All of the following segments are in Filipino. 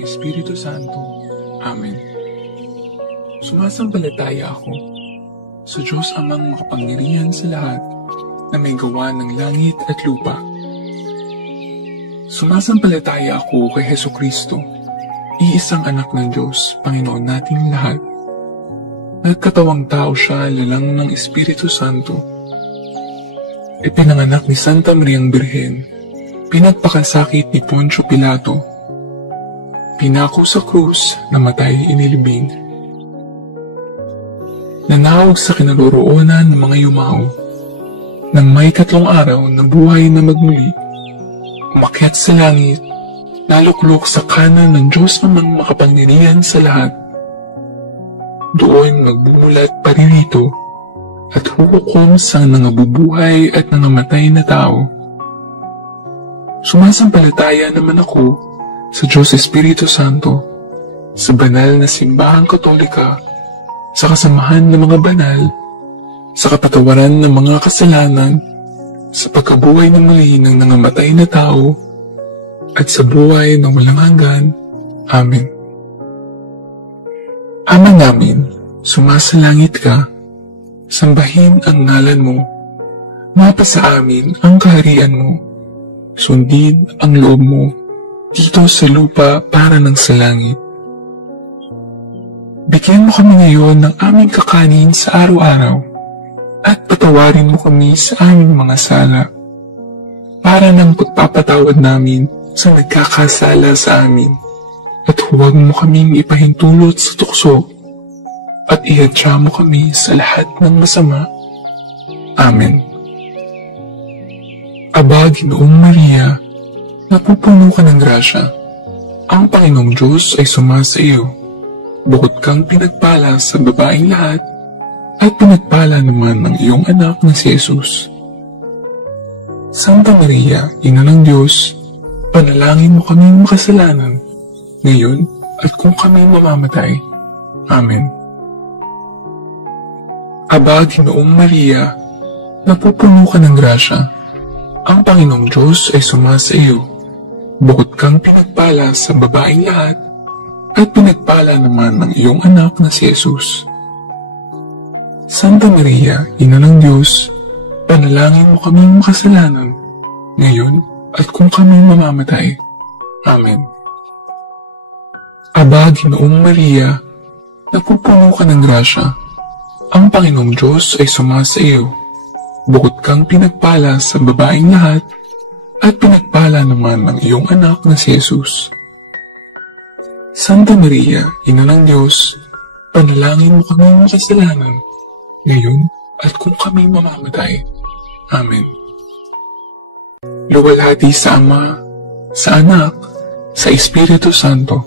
ng Espiritu Santo. Amen. Sumasampalataya ako sa Diyos Amang makapangyarihan sa lahat na may gawa ng langit at lupa. Sumasampalataya ako kay Hesukristo, iisang anak ng Diyos, Panginoon nating lahat. Nagkatawang tao siya lalang ng Espiritu Santo. Ipinanganak ni Santa Mariang Birhen, pinagpakasakit ni Poncio Pilato, pinako sa krus, namatay inilibing. Nanawag sa kinaroroonan ng mga yumao, nang may 3 araw na buhay na magmuli, umakyat sa langit, naluklok sa kanan ng Diyos Amang makapangyarihan sa lahat. Doon magbumulat paririto at huhukom sa nangabubuhay at nangamatay na tao. Sumasampalataya naman ako sa Diyos Espiritu Santo, sa banal na simbahang Katolika, sa kasamahan ng mga banal, sa kapatawaran ng mga kasalanan, sa pagkabuhay ng muli ng nangamatay na tao, at sa buhay na walang hanggan. Amen. Ama namin, sumasalangit ka, sambahin ang ngalan mo, mapasa amin ang kaharian mo, sundin ang loob mo, dito sa lupa para ng sa langit. Bigyan mo kami ngayon ng aming kakanin sa araw-araw, at patawarin mo kami sa aming mga sala, para ng pagpapatawad namin sa nagkakasala sa amin, at huwag mo kaming ipahintulot sa tukso, at ihadya mo kami sa lahat ng masama. Amen. Aba, Ginoong Maria, napupuno ka ng grasya. Ang Panginoong Diyos ay sumasa iyo. Bukod kang pinagpala sa babaeng lahat, at pinagpala naman ng iyong anak na si Jesus. Santa Maria, Ina ng Diyos, panalangin mo kaming makasalanan, ngayon at kung kami mamamatay. Amen. Aba, Ginoong Maria, napupuno ka ng grasya. Ang Panginoong Diyos ay sumasa iyo. Bukod kang pinagpala sa babaeng lahat, at pinagpala naman ng iyong anak na si Jesus. Santa Maria, Ina ng Diyos, panalangin mo kaming makasalanan, ngayon at kung kami mamamatay. Amen. Aba, Ginoong Maria, napupuno ka ng grasya. Ang Panginoong Diyos ay sumasa iyo. Bukod kang pinagpala sa babaeng lahat, at pinagpala naman ng iyong anak na si Jesus. Santa Maria, Ina ng Diyos, panalangin mo kaming makasalanan, ngayon at kung kami mamamatay. Amen. Luwalhati sa Ama, sa Anak, sa Espiritu Santo,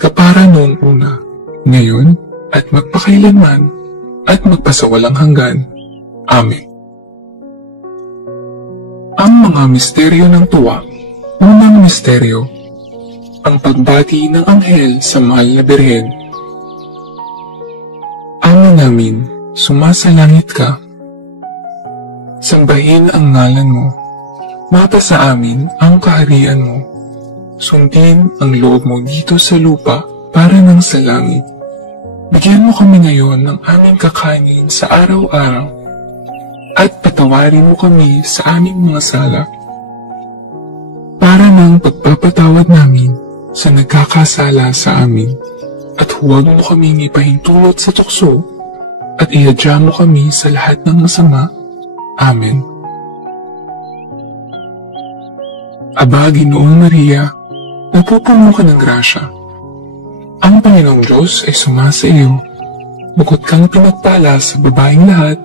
kapara noong una, ngayon at magpakailanman, at magpasawalang hanggan. Amen. Ang mga misteryo ng tuwa. Unang misteryo, ang pagbati ng anghel sa mahal na Birhen. Ama namin, sumasalangit ka. Sambahin ang ngalan mo. Mapasa amin ang kaharian mo. Sundin ang loob mo dito sa lupa para ng sa langit. Bigyan mo kami ngayon ng aming kakanin sa araw-araw, at patawarin mo kami sa aming mga sala, para ng pagpapatawad namin sa nagkakasala sa amin, at huwag mo kaming ipahintulot sa tukso, at ihadya mo kami sa lahat ng masama. Amen. Aba, Ginoong Maria, napupuno ka ng grasya. Ang Panginoong Diyos ay sumasa iyo. Bukod kang pinagpala sa babaeng lahat,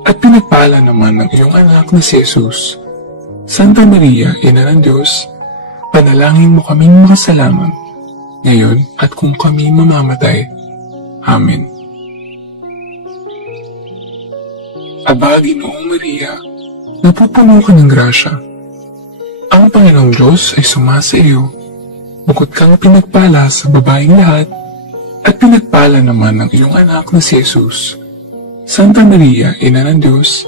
at pinagpala naman ng iyong anak na si Jesus. Santa Maria, Ina ng Diyos, panalangin mo kaming makasalanan, ngayon at kung kami mamamatay. Amen. Aba, Ginoong Maria, napupuno ka ng grasya. Ang Panginoong Diyos ay sumasa iyo. Bukod kang pinagpala sa babaeng lahat, at pinagpala naman ng iyong anak na si Jesus. Santa Maria, Ina ng Diyos,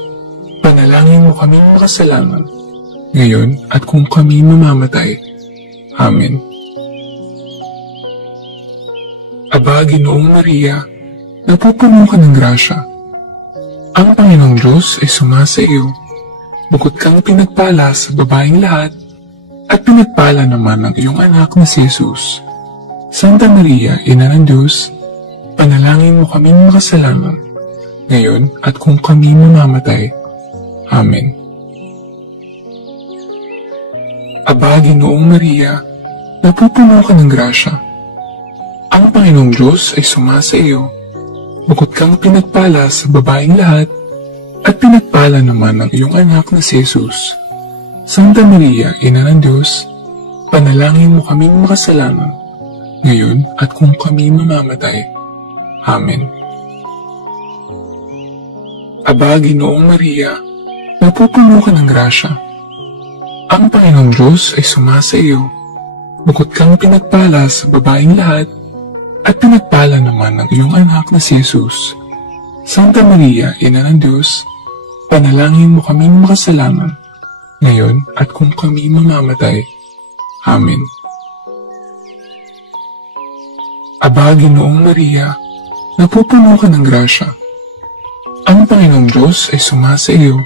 panalangin mo kaming makasalanan, ngayon at kung kami mamamatay. Amen. Aba, Ginoong Maria, napupuno ka ng grasya. Ang Panginoong Diyos ay sumasa iyo. Bukod kang pinagpala sa babaeng lahat, at pinagpala naman ang iyong anak na si Jesus. Santa Maria, Ina ng Diyos, panalangin mo kaming makasalanan, ngayon at kung kami mamamatay. Amen. Aba, Ginoong Maria, napupuno ka ng grasya. Ang Panginoong Diyos ay sumasa iyo. Bukod kang pinagpala sa babaeng lahat, at pinagpala naman ang iyong anak na si Jesus. Santa Maria, Ina ng Diyos, panalangin mo kaming makasalanan, ngayon at kung kami mamamatay. Amen. Aba, Ginoong Maria, napupuno ka ng grasya. Ang Panginoong Diyos ay sumasa iyo. Bukod kang pinagpala sa babaeng lahat, at pinagpala naman ang iyong anak na si Jesus. Santa Maria, Ina ng Diyos, panalangin mo kaming makasalanan, ngayon at kung kami mamamatay. Amen. Aba, Ginoong Maria, napupuno ka ng grasya. Ang Panginoong Diyos ay sumasa iyo.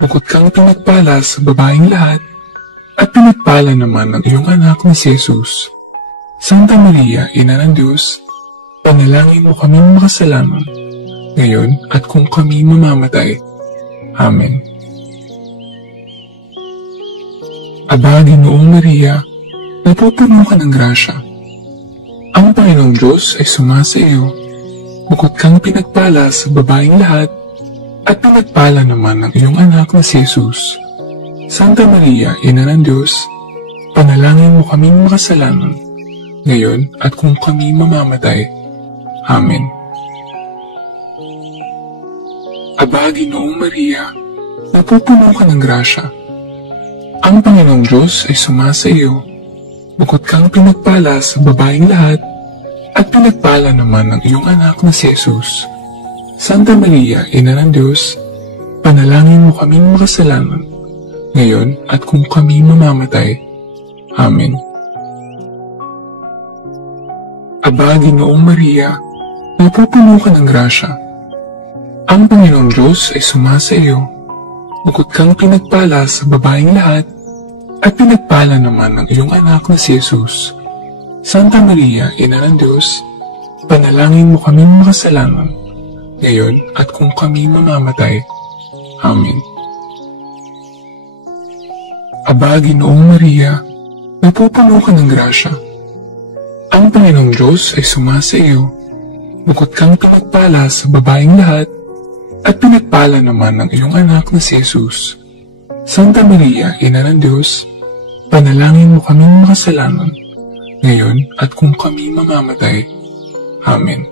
Bukod kang pinagpala sa babaeng lahat, at pinagpala naman ang iyong anak na si Jesus. Santa Maria, Ina ng Diyos, panalangin mo kaming makasalanan, ngayon at kung kami mamamatay. Amen. Aba, Ginoong Maria, napupuno ka ng grasya. Ang Panginoong Diyos ay sumasa iyo. Bukod kang pinagpala sa babaeng lahat, at pinagpala naman ang iyong anak na si Jesus. Santa Maria, Ina ng Diyos, panalangin mo kaming makasalanan, ngayon at kung kami mamamatay. Amen. Aba, Ginoong Maria, napupuno ka ng grasya. Ang Panginoong Diyos ay sumasa iyo. Bukod kang pinagpala sa babaeng lahat, at pinagpala naman ang iyong anak na si Jesus. Santa Maria, Ina ng Diyos, panalangin mo kaming makasalanan, ngayon at kung kami mamamatay. Amen. Aba, Ginoong Maria, napupuno ka ng grasya. Ang Panginoong Diyos ay sumasa iyo. Bukod kang pinagpala sa babaeng lahat, at pinagpala naman ang iyong anak na si Jesus. Santa Maria, Ina ng Diyos, panalangin mo kaming makasalanan, ngayon at kung kami mamamatay. Amen. Aba, Ginoong Maria, napupuno ka ng grasya. Ang Panginoong Diyos ay sumasa iyo. Bukod kang pinagpala sa babaeng lahat, at pinagpala naman ang iyong anak na si Jesus. Santa Maria, Ina ng Diyos, panalangin mo kaming makasalanan, ngayon at kung kami mamamatay. Amen.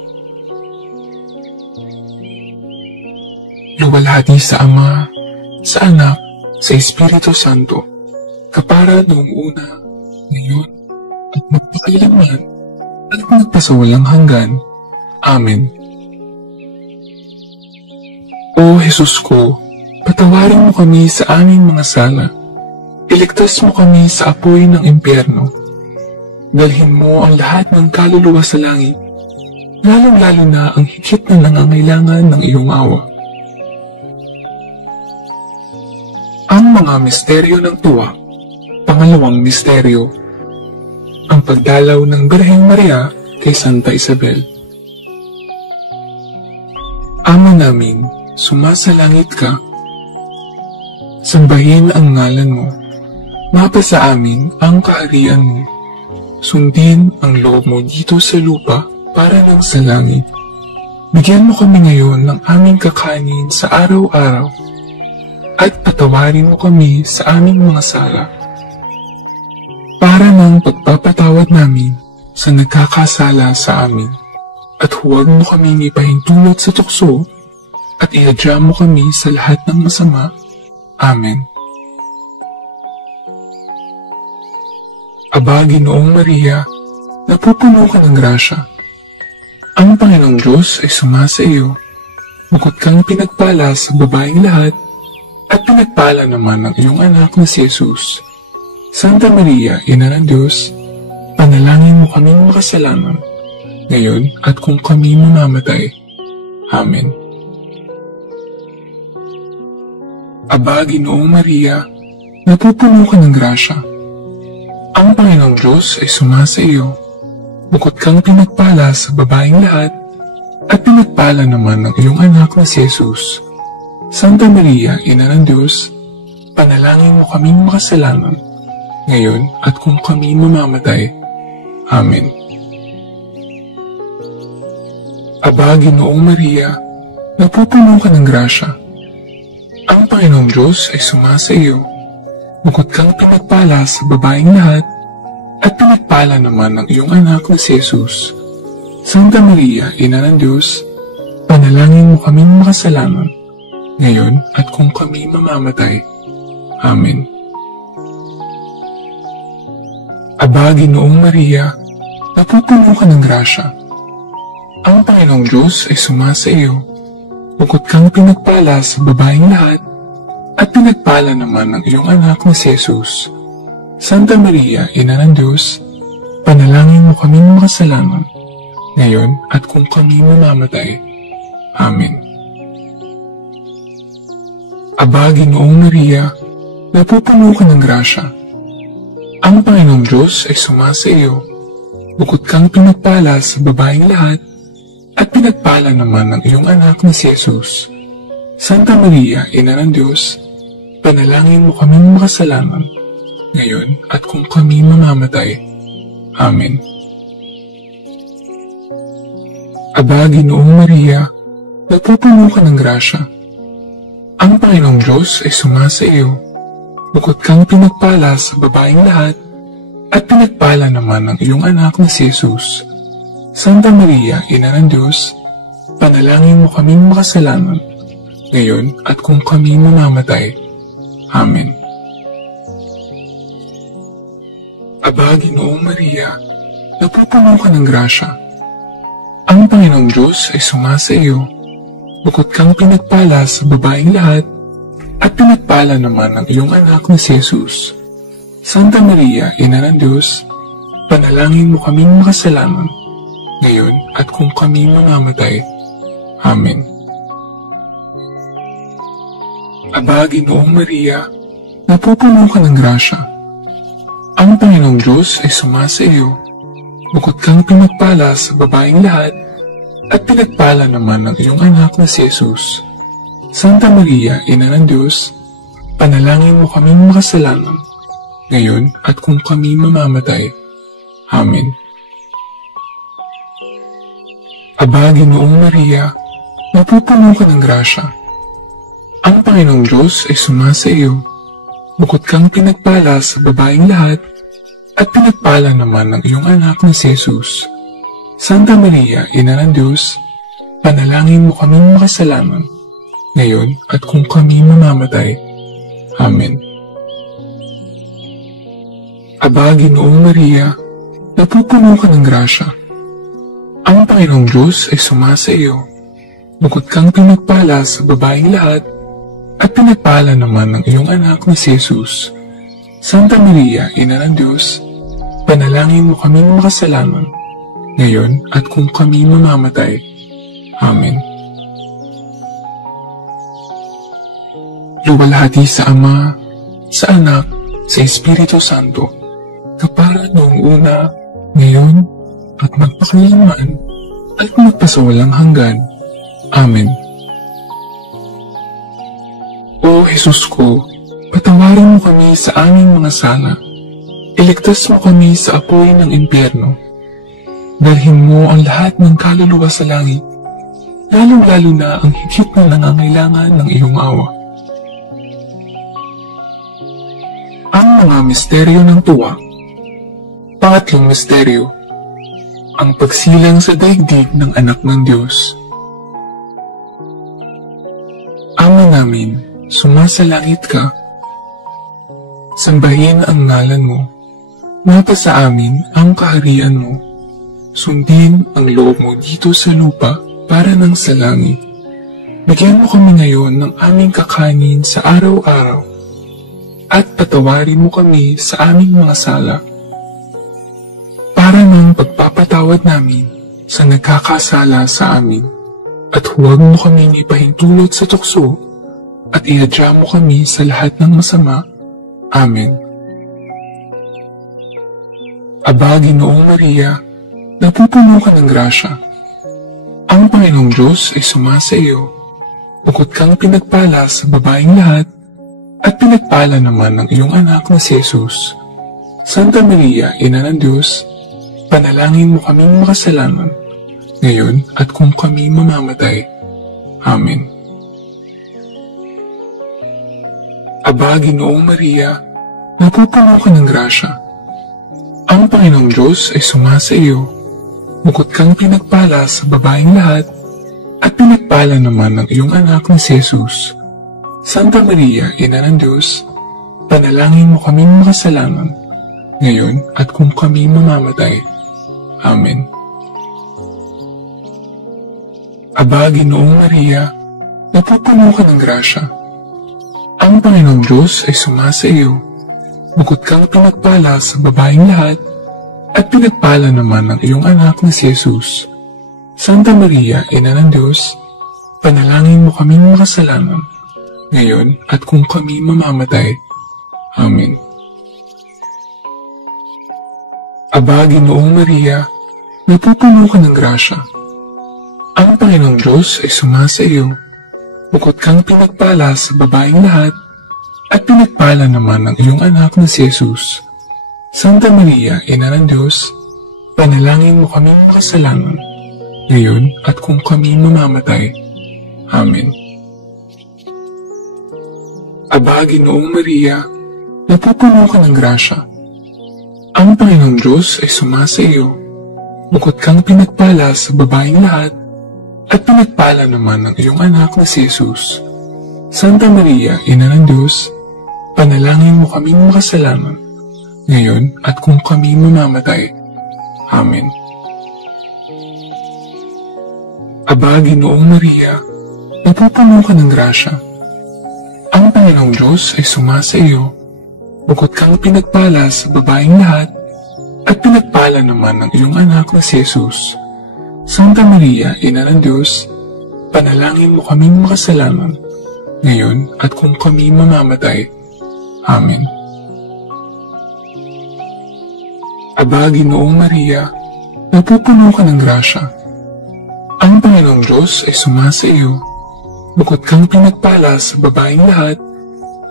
Luwalhati sa Ama, sa Anak, sa Espiritu Santo, kapara noong una, ngayon, at magpakailanman, at magpasawalang hanggan. Amen. O Jesus ko, patawarin mo kami sa aming mga sala. Iligtas mo kami sa apoy ng impyerno. Dalhin mo ang lahat ng kaluluwa sa langit, lalong-lalo na ang higit na nangangailangan ng iyong awa. Ang mga misteryo ng tuwa. Pangalawang misteryo, ang pagdalaw ng Birheng Maria kay Santa Isabel. Ama namin, sumasalangit ka. Sambahin ang ngalan mo. Mapasa amin ang kaharian mo. Sundin ang loob mo dito sa lupa para ng sa langit. Bigyan mo kami ngayon ng aming kakanin sa araw-araw at patawarin mo kami sa aming mga sala para ng pagpapatawad namin sa nagkakasala sa amin. At huwag mo kaming ipahintulot sa tukso at iadya mo kami sa lahat ng masama. Amen. Aba, Ginoong Maria, napupuno ka ng grasya. Ang Panginoong Diyos ay sumasa iyo. Bukod kang pinagpala sa babaeng lahat, at pinagpala naman ang iyong anak na si Jesus. Santa Maria, Ina ng Diyos, panalangin mo kaming makasalanan, ngayon at kung kami mamamatay. Amen. Aba, Ginoong Maria, napupuno ka ng grasya. Ang Panginoong Diyos ay sumasa iyo. Bukod kang pinagpala sa babaeng lahat, at pinagpala naman ng iyong anak na si Jesus. Santa Maria, Ina ng Diyos, panalangin mo kaming makasalanan, ngayon at kung kami mamamatay. Amen. Aba, Ginoong Maria, napupuno ka ng grasya. Ang Panginoong Diyos ay sumasa iyo. Bukod kang pinagpala sa babaeng lahat, at pinagpala naman ng iyong anak na si Jesus. Santa Maria, Ina ng Diyos, panalangin mo kaming makasalanan, ngayon at kung kami mamamatay. Amen. Aba, Ginoong Maria, napupuno ka ng grasya. Ang Panginoong Diyos ay sumasa iyo. Bukod kang pinagpala sa babaeng lahat, at pinagpala naman ng iyong anak na si Jesus. Santa Maria, Ina ng Diyos, panalangin mo kaming makasalanan, ngayon at kung kami mamamatay. Amen. Aba, Ginoong Maria, napupuno ka ng grasya. Ang Panginoong Diyos ay sumasa iyo. Bukod kang pinagpala sa babaeng lahat, at pinagpala naman ng iyong anak na si Jesus. Santa Maria, Ina ng Diyos, panalangin mo kaming makasalanan, ngayon at kung kami mamamatay. Amen. Aba, Ginoong Maria, napupuno ka ng grasya. Ang Panginoong Diyos ay sumasa iyo. Bukod kang pinagpala sa babaeng lahat, at pinagpala naman ng iyong anak na si Jesus. Santa Maria, Ina ng Diyos, panalangin mo kaming makasalanan, ngayon at kung kami mamamatay. Amen. Aba, Ginoong Maria, napupuno ka ng grasya. Ang Panginoong Diyos ay sumasa iyo. Bukod kang pinagpala sa babaeng lahat, at pinagpala naman ng iyong anak na si Jesus. Santa Maria, Ina ng Diyos, panalangin mo kaming makasalanan, ngayon at kung kami mamamatay. Amen. Aba, Ginoong Maria, napupuno ka ng grasya. Ang Panginoong Diyos ay sumasa iyo. Bukod kang pinagpala sa babaeng lahat, at pinagpala naman ng iyong anak na si Jesus. Santa Maria, Ina ng Diyos, panalangin mo kaming makasalanan, ngayon at kung kami mamamatay. Amen. Aba, Ginoong Maria, napupuno ka ng grasya. Ang Panginoong Diyos ay sumasa iyo. Bukod kang pinagpala sa babaeng lahat, at pinagpala naman ng iyong anak na si Jesus. Santa Maria, Ina ng Diyos, panalangin mo kaming makasalanan, ngayon at kung kami mamamatay. Amen. Aba, Ginoong Maria, napupuno ka ng grasya. Ang Panginoong Diyos ay sumasa iyo. Bukod kang pinagpala sa babaeng lahat, at pinagpala naman ng iyong anak na si Jesus. Santa Maria, Ina ng Diyos, panalangin mo kaming makasalanan, ngayon at kung kami mamamatay. Amen. Luwalhati sa Ama, sa Anak, sa Espiritu Santo, kapara noong una, ngayon, at magpakailanman, at magpasawalang hanggan. Amen. O Jesus ko, patawarin mo kami sa aming mga sala. Iligtas mo kami sa apoy ng impyerno. Dalhin mo ang lahat ng kaluluwa sa langit, lalong-lalo na ang higit na nangangailangan ng iyong awa. Ang mga misteryo ng tuwa. Pangatlong misteryo, ang pagsilang sa daigdig ng anak ng Diyos. Ama namin, sumasalangit ka. Sambahin ang ngalan mo. Mapasa amin ang kaharian mo. Sundin ang loob mo dito sa lupa para ng sa langit. Bigyan mo kami ngayon ng aming kakanin sa araw-araw. At patawarin mo kami sa aming mga sala. Para ng pagpapatawad namin sa nagkakasala sa amin, at huwag mo kaming ipahintulot sa tukso, at ihadya mo kami sa lahat ng masama. Amen. Aba, Ginoong Maria, napupuno ka ng grasya. Ang Panginoong Diyos ay sumasa iyo. Bukod kang pinagpala sa babaeng lahat, at pinagpala naman ng iyong anak na si Jesus. Santa Maria, Ina ng Diyos, panalangin mo kaming makasalanan, ngayon at kung kami mamamatay. Amen. Aba, Ginoong Maria, napupuno ka ng grasya. Ang Panginoong Diyos ay sumasa iyo. Bukod kang pinagpala sa babaeng lahat, at pinagpala naman ng iyong anak na si Jesus. Santa Maria, Ina ng Diyos, panalangin mo kaming makasalanan, ngayon at kung kami mamamatay. Amen. Aba, Ginoong Maria, napupuno ka ng grasya. Ang Panginoong Diyos ay sumasa iyo. Bukod kang pinagpala sa babaeng lahat, at pinagpala naman ng iyong anak na si Jesus. Santa Maria, Ina ng Diyos, panalangin mo kaming makasalanan, ngayon at kung kami mamamatay. Amen. Aba, Ginoong Maria, napupuno ka ng grasya. Ang Panginoong Diyos ay sumasa iyo. Bukod kang pinagpala sa babaeng lahat, at pinagpala naman ng iyong anak na si Jesus. Santa Maria, Ina ng Diyos, panalangin mo kaming makasalanan, ngayon at kung kami mamamatay. Amen. Aba, Ginoong Maria, napupuno ka ng grasya. Ang Panginoong Diyos ay sumasa iyo. Bukod kang pinagpala sa babaeng lahat, at pinagpala naman ng iyong anak na si Jesus. Santa Maria, Ina ng Diyos, panalangin mo kaming makasalanan, ngayon at kung kami mamamatay. Amen. Aba, Ginoong Maria, napupuno ka ng grasya. Ang Panginoong Diyos ay sumasa iyo. Bukod kang pinagpala sa babaeng lahat, at pinagpala naman ng iyong anak na si Jesus. Santa Maria, Ina ng Diyos, panalangin mo kaming makasalanan, ngayon at kung kami mamamatay. Amen. Aba, Ginoong Maria, napupuno ka ng grasya. Ang Panginoong Diyos ay sumasa iyo. Bukod kang pinagpala sa babaeng lahat,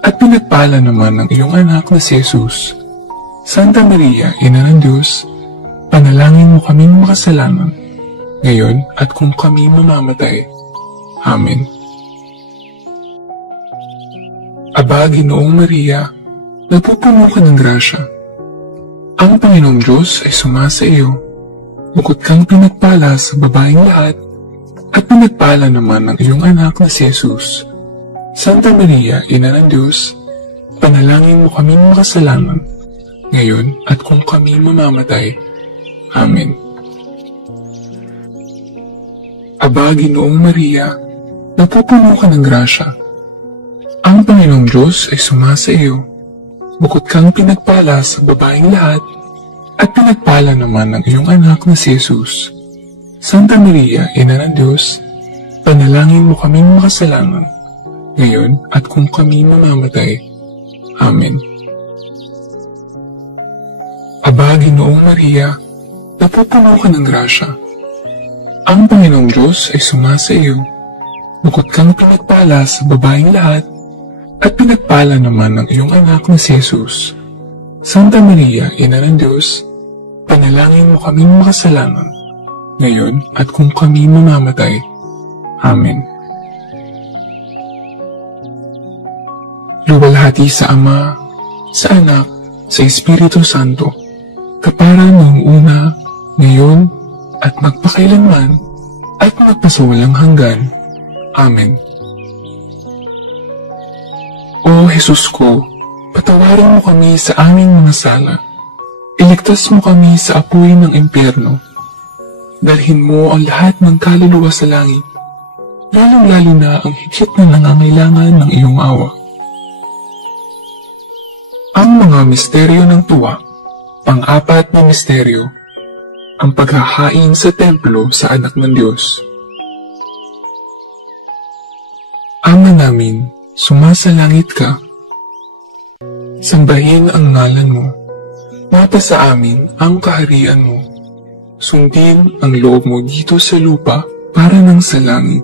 at pinagpala naman ng iyong anak na si Jesus. Santa Maria, Ina ng Diyos, panalangin mo kaming makasalanan, ngayon at kung kami mamamatay. Amen. Aba, Ginoong Maria, napupuno ka ng grasya. Ang Panginoong Diyos ay sumasa iyo. Bukod kang pinagpala sa babaeng lahat, at pinagpala naman ng iyong anak na si Jesus. Santa Maria, Ina ng Diyos, panalangin mo kaming makasalanan, ngayon at kung kami mamamatay. Amen. Aba, Ginoong Maria, napupuno ka ng grasya. Ang Panginoong Diyos ay sumasa iyo. Bukod kang pinagpala sa babaeng lahat, at pinagpala naman ng iyong anak na si Jesus. Santa Maria, Ina ng Diyos, panalangin mo kaming makasalanan, ngayon at kung kami mamamatay. Amen. Aba, Ginoong Maria, napupuno ka ng grasya. Ang Panginoong Diyos ay sumasa iyo. Bukod kang pinagpala sa babaeng lahat, at pinagpala naman ng iyong anak na si Jesus. Santa Maria, Ina ng Diyos, panalangin mo kaming makasalanan, ngayon at kung kami mamamatay. Amen. Luwalhati sa Ama, sa Anak, sa Espiritu Santo, kapara noong una, ngayon, at magpakailanman, at magpasawalang hanggan. Amen. O Jesus ko, patawarin mo kami sa aming mga sala. Iligtas mo kami sa apoy ng impyerno. Dalhin mo ang lahat ng kaluluwa sa langit, lalong-lalo na ang higit na nangangailangan ng iyong awa. Ang mga misteryo ng tuwa. Pang-apat na misteryo, ang paghahain sa templo sa anak ng Diyos. Ama namin, sumasalangit ka. Sambahin ang ngalan mo. Mata sa amin ang kaharian mo. Sundin ang loob mo dito sa lupa para ng sa langit.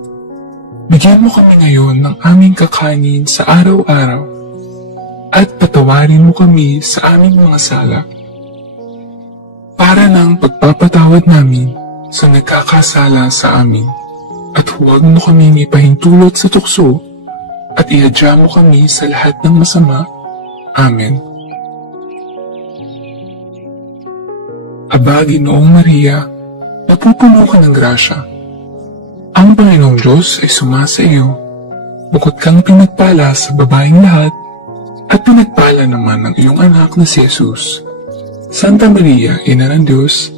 Bigyan mo kami ngayon ng aming kakanin sa araw-araw at patawarin mo kami sa aming mga sala para ng pagpapatawad namin sa nagkakasala sa amin. At huwag mo kaming ipahintulot sa tukso at iadya mo kami sa lahat ng masama. Amen. Aba, Ginoong Maria, napupuno ka ng grasya. Ang Panginoong Diyos ay sumasa iyo. Bukod kang pinagpala sa babaeng lahat, at pinagpala naman ng iyong anak na si Jesus. Santa Maria, Ina ng Diyos,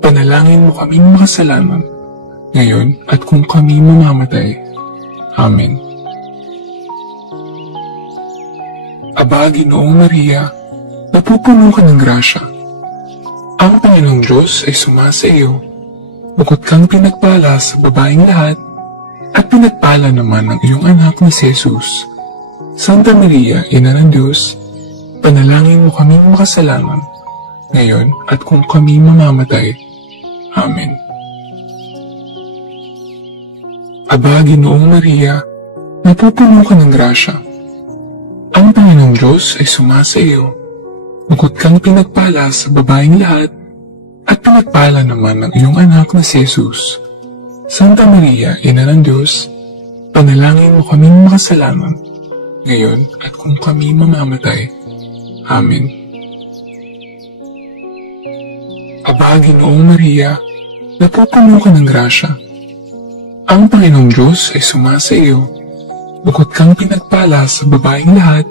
panalangin mo kaming makasalanan, ngayon at kung kami mamamatay. Amen. Aba, Ginoong Maria, napupuno ka ng grasya. Ang Panginoong Diyos ay sumasa iyo. Bukod kang pinagpala sa babaeng lahat, at pinagpala naman ng iyong anak na si Jesus. Santa Maria, Ina ng Diyos, panalangin mo kaming makasalanan, ngayon at kung kami mamamatay. Amen. Aba, Ginoong Maria, napupuno ka ng grasya. Ang Panginoong Diyos ay sumasa iyo. Bukod kang pinagpala sa babaeng lahat, at pinagpala naman ng iyong anak na si Jesus. Santa Maria, Ina ng Diyos, panalangin mo kaming makasalanan, ngayon at kung kami mamamatay. Amen. Aba, Ginoong Maria, napupuno ka ng grasya. Ang Panginoong Diyos ay sumasa iyo. Bukod kang pinagpala sa babaeng lahat,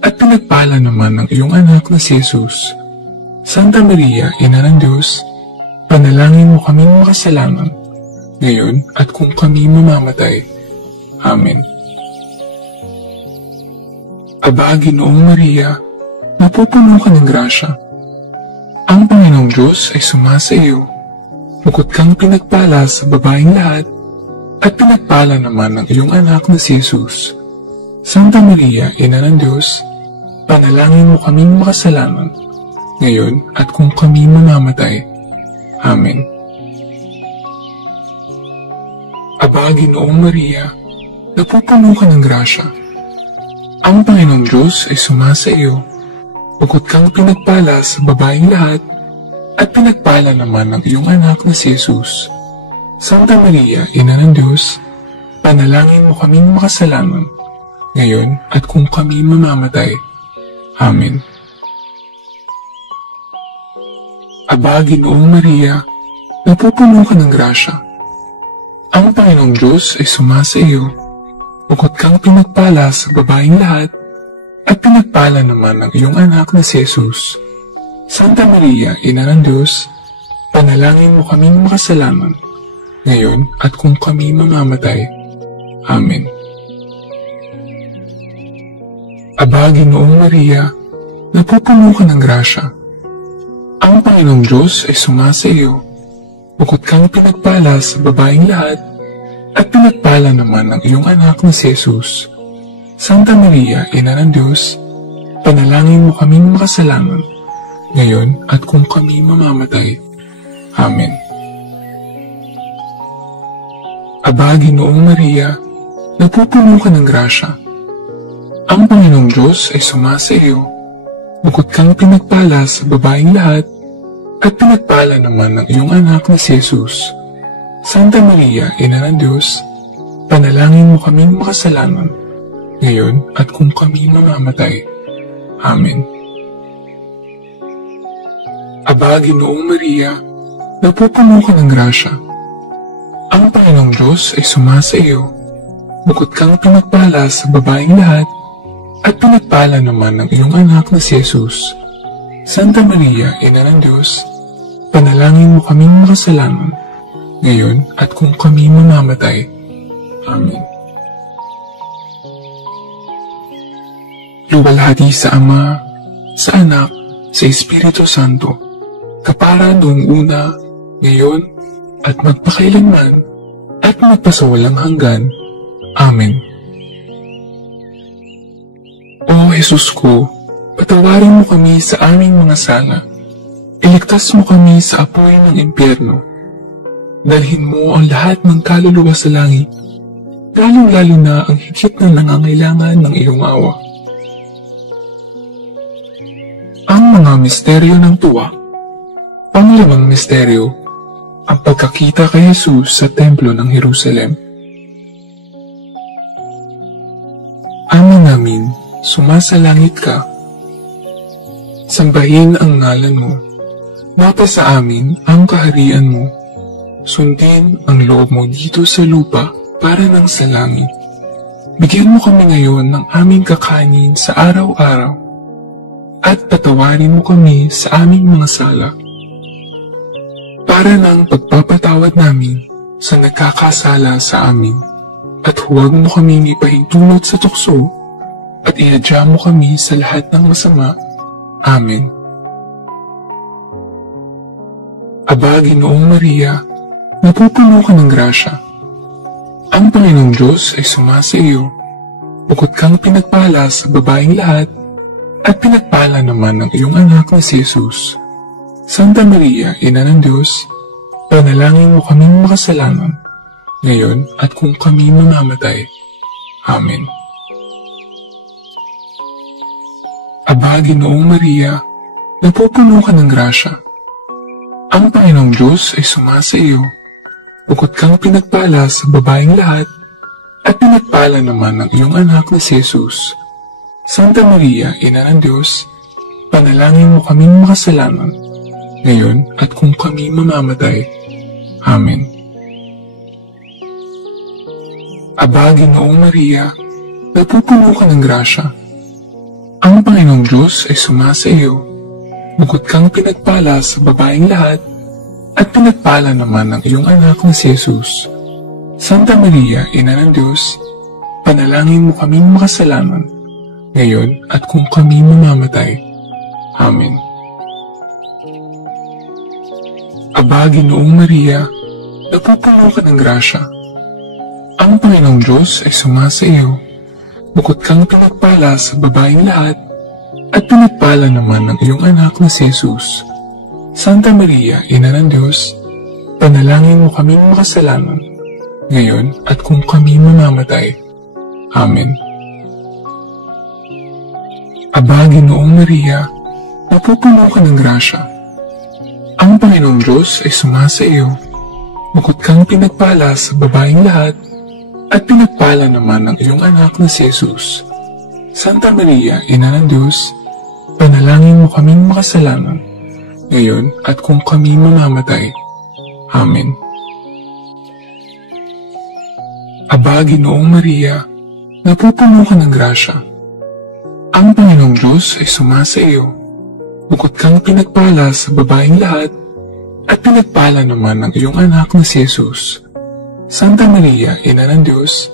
at pinagpala naman ng iyong anak na si Jesus. Santa Maria, Ina ng Diyos, panalangin mo kaming makasalanan, ngayon at kung kami mamamatay. Amen. Aba, Ginoong Maria, napupuno ka ng grasya. Ang Panginoong Diyos ay sumasa iyo. Bukod kang pinagpala sa babaeng lahat, at pinagpala naman ng iyong anak na si Jesus. Santa Maria, Ina ng Diyos, panalangin mo kaming makasalanan, ngayon at kung kami mamamatay. Amen. Aba, Ginoong Maria, napupuno ka ng grasya. Ang Panginoong Diyos ay sumasa iyo. Bukod kang pinagpala sa babaeng lahat, at pinagpala naman ng iyong anak na si Jesus. Santa Maria, Ina ng Diyos, panalangin mo kaming makasalanan, ngayon at kung kami mamamatay. Amen. Aba, Ginoong Maria, napupuno ka ng grasya. Ang Panginoong Diyos ay sumasa iyo. Bukod kang pinagpala sa babaeng lahat, at pinagpala naman ng iyong anak na si Jesus. Santa Maria, Ina ng Diyos, panalangin mo kaming makasalanan, ngayon at kung kami mamamatay. Amen. Aba, Ginoong Maria, napupuno ka ng grasya. Ang Panginoong Diyos ay sumasa iyo. Bukod kang pinagpala sa babaeng lahat, at pinagpala naman ng iyong anak na si Jesus. Santa Maria, Ina ng Diyos, panalangin mo kaming makasalanan, ngayon at kung kami mamamatay. Amen. Aba, Ginoong Maria, napupuno ka ng grasya. Ang Panginoong Diyos ay sumasa iyo. Bukod kang pinagpala sa babaeng lahat, at pinagpala naman ng iyong anak na si Jesus. Santa Maria, Ina ng Diyos, panalangin mo kaming makasalanan, ngayon at kung kami mamamatay. Amen. Aba, Ginoong Maria, napupuno ka ng grasya. Ang Panginoong Diyos ay sumasa iyo. Bukod kang pinagpala sa babaeng lahat, at pinagpala naman ng iyong anak na si Jesus. Santa Maria, Ina ng Diyos, panalangin mo kaming makasalanan, ngayon at kung kami mamamatay. Amen. Luwalhati sa Ama, sa Anak, sa Espiritu Santo, kapara noong una, ngayon at magpakailanman, at magpasawalang hanggan. Amen. O Jesus ko, patawarin mo kami sa aming mga sala. Iligtas mo kami sa apoy ng impyerno. Dalhin mo ang lahat ng kaluluwa sa langit, lalong-lalo na ang higit na nangangailangan ng iyong awa. Ang mga misteryo ng tuwa. Panglimang misteryo, ang pagkakita kay Jesus sa templo ng Jerusalem. Ama namin, sumasalangit ka. Sambahin ang ngalan mo. Mapa sa amin ang kaharian mo. Sundin ang loob mo dito sa lupa para ng sa langit. Bigyan mo kami ngayon ng aming kakanin sa araw-araw. At patawarin mo kami sa aming mga sala. Para ng pagpapatawad namin sa nagkakasala sa amin. At huwag mo kami ipahintulot sa tukso at ihadya mo kami sa lahat ng masama. Amen. Aba, Ginoong Maria, napupuno ka ng grasya. Ang Panginoong Diyos ay sumasa iyo. Bukod kang pinagpala sa babaeng lahat, at pinagpala naman ng iyong anak na si Jesus. Santa Maria, Ina ng Diyos, panalangin mo kaming makasalanan, ngayon at kung kami mamamatay. Amen. Aba, Ginoong Maria, napupuno ka ng grasya. Ang Panginoong Diyos ay sumasa iyo. Bukod kang pinagpala sa babaeng lahat, at pinagpala naman ng iyong anak na si Jesus. Santa Maria, Ina ng Diyos, panalangin mo kaming makasalanan, ngayon at kung kami mamamatay. Amen. Aba, Ginoong Maria, napupuno ka ng grasya. Ang Panginoong Diyos ay sumasa iyo. Bukod kang pinagpala sa babaeng lahat, at pinagpala naman ng iyong anak na si Jesus. Santa Maria, Ina ng Diyos, panalangin mo kaming makasalanan, ngayon at kung kami mamamatay. Amen. Aba, Ginoong Maria, napupuno ka ng grasya. Ang Panginoong Diyos ay sumasa iyo. Bukod kang pinagpala sa babaeng lahat, at pinagpala naman ng iyong anak na si Jesus. Santa Maria, Ina ng Diyos, panalangin mo kaming makasalanan, ngayon at kung kami mamamatay. Amen. Aba, Ginoong Maria, napupuno ka ng grasya. Ang Panginoong Diyos ay sumasa iyo. Bukod kang pinagpala sa babaeng lahat, at pinagpala naman ng iyong anak na si Jesus. Santa Maria, Ina ng Diyos, panalangin mo kaming makasalanan, ngayon at kung kami mamamatay. Amen. Aba, Ginoong Maria, napupuno ka ng grasya. Ang Panginoong Diyos ay sumasa iyo. Bukod kang pinagpala sa babaeng lahat, at pinagpala naman ng iyong anak na si Jesus. Santa Maria, Ina ng Diyos,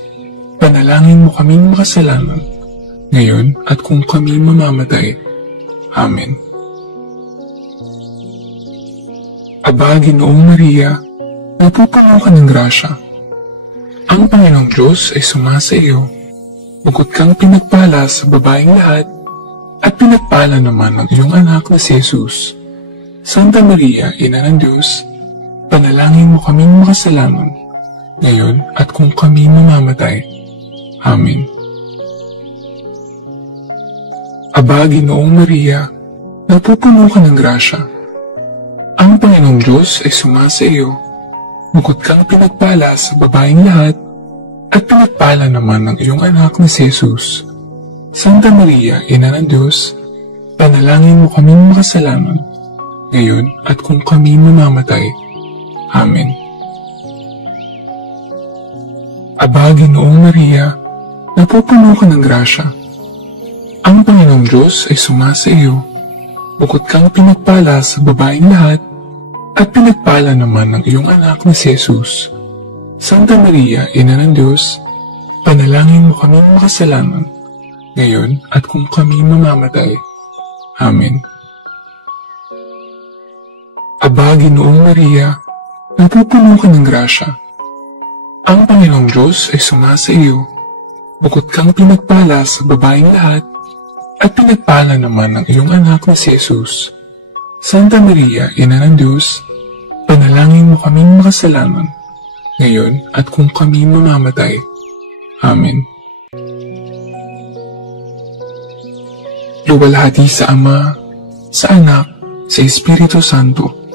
panalangin mo kaming makasalanan, ngayon at kung kami mamamatay. Amen. Aba, Ginoong Maria, napupuno ka ng grasya. Ang Panginoong Diyos ay sumasa iyo. Bukod kang pinagpala sa babaeng lahat, at pinagpala naman ng iyong anak na si Jesus. Santa Maria, Ina ng Diyos, panalangin mo kaming makasalanan, ngayon at kung kami mamamatay. Amen. Aba, Ginoong Maria, napupuno ka ng grasya. Ang Panginoong Diyos ay sumasa iyo. Bukod kang pinagpala sa babaeng lahat, at pinagpala naman ng iyong anak na si Jesus. Santa Maria, Ina ng Diyos, panalangin mo kaming makasalanan, ngayon at kung kami mamamatay. Amen. Aba, Ginoong Maria, napupuno ka ng grasya. Ang Panginoong Diyos ay sumasa iyo. Bukod kang pinagpala sa babaeng lahat, at pinagpala naman ng iyong anak na si Jesus. Santa Maria, Ina ng Diyos, panalangin mo kaming makasalanan, ngayon at kung kami mamamatay. Amen. Aba, Ginoong Maria, napupuno ka ng grasya. Ang Panginoong Diyos ay sumasa iyo. Bukod kang pinagpala sa babaeng lahat, at pinagpala naman ng iyong anak na si Jesus. Santa Maria, Ina ng Diyos, panalangin mo kaming makasalanan, ngayon at kung kami mamamatay. Amen. Luwalhati sa Ama, sa Anak, sa Espiritu Santo,